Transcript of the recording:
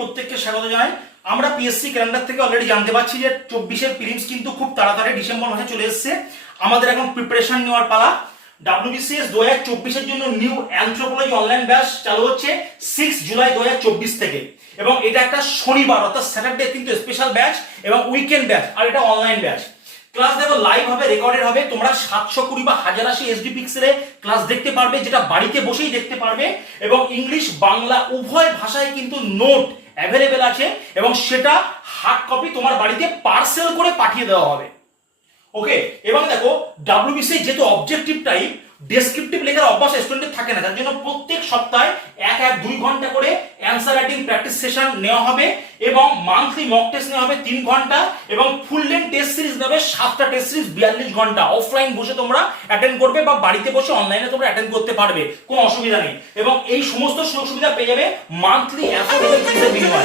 প্রত্যেককে স্বাগত জানাই। আমরা পিএসসি ক্যালেন্ডার থেকে অলরেডি জানতে পারছি যে 24-এর প্রিলিমস কিন্তু খুব তাড়াতাড়ি ডিসেম্বর মাসে চলে এসেছে। আমাদের এখন প্রিপারেশন নেওয়ার পালা। WBCS 2024-এর জন্য নিউ অ্যানথ্রোপোলজি অনলাইন ব্যাচ চালু হচ্ছে 6 জুলাই 2024 থেকে, এবং এটা একটা শনিবার অর্থাৎ স্যাটারডে কিন্তু স্পেশাল ব্যাচ এবং উইকেন্ড ব্যাচ, আর এটা অনলাইন ব্যাচ। ক্লাস দেখো লাইভ হবে, রেকর্ডেড হবে। তোমরা 720 বা 1080 HD পিক্সেলে ক্লাস দেখতে পারবে, যেটা বাড়িতে বসেই দেখতে পারবে, এবং ইংলিশ বাংলা উভয় ভাষায় কিন্তু নোট অ্যাভেলেবেল আছে, এবং সেটা হার্ড কপি তোমার বাড়িতে পার্সেল করে পাঠিয়ে দেওয়া হবে। ওকে, এবং দেখো WBCS যেহেতু অবজেক্টিভ টাইপ, ডেসক্রিপটিভ লেখার অভ্যাস স্টুডেন্টের থাকে না, তার জন্য প্রত্যেক সপ্তাহে 1-2 ঘন্টা করে অ্যান্সার রাইটিং প্র্যাকটিস সেশন নেওয়া হবে, এবং মান্থলি মক টেস্ট নেওয়া হবে 3 ঘন্টা, এবং ফুল লেন্থ টেস্ট সিরিজ নেবে 7টা টেস্ট সিরিজ 42 ঘন্টা। অফলাইন বসে তোমরা অ্যাটেন্ড করবে বা বাড়িতে বসে অনলাইনে তোমরা অ্যাটেন্ড করতে পারবে, কোনো অসুবিধা নেই। এবং এই সমস্ত সুযোগ সুবিধা পেয়ে যাবে মান্থলি 100 টাকা ফিসের বিনিময়ে।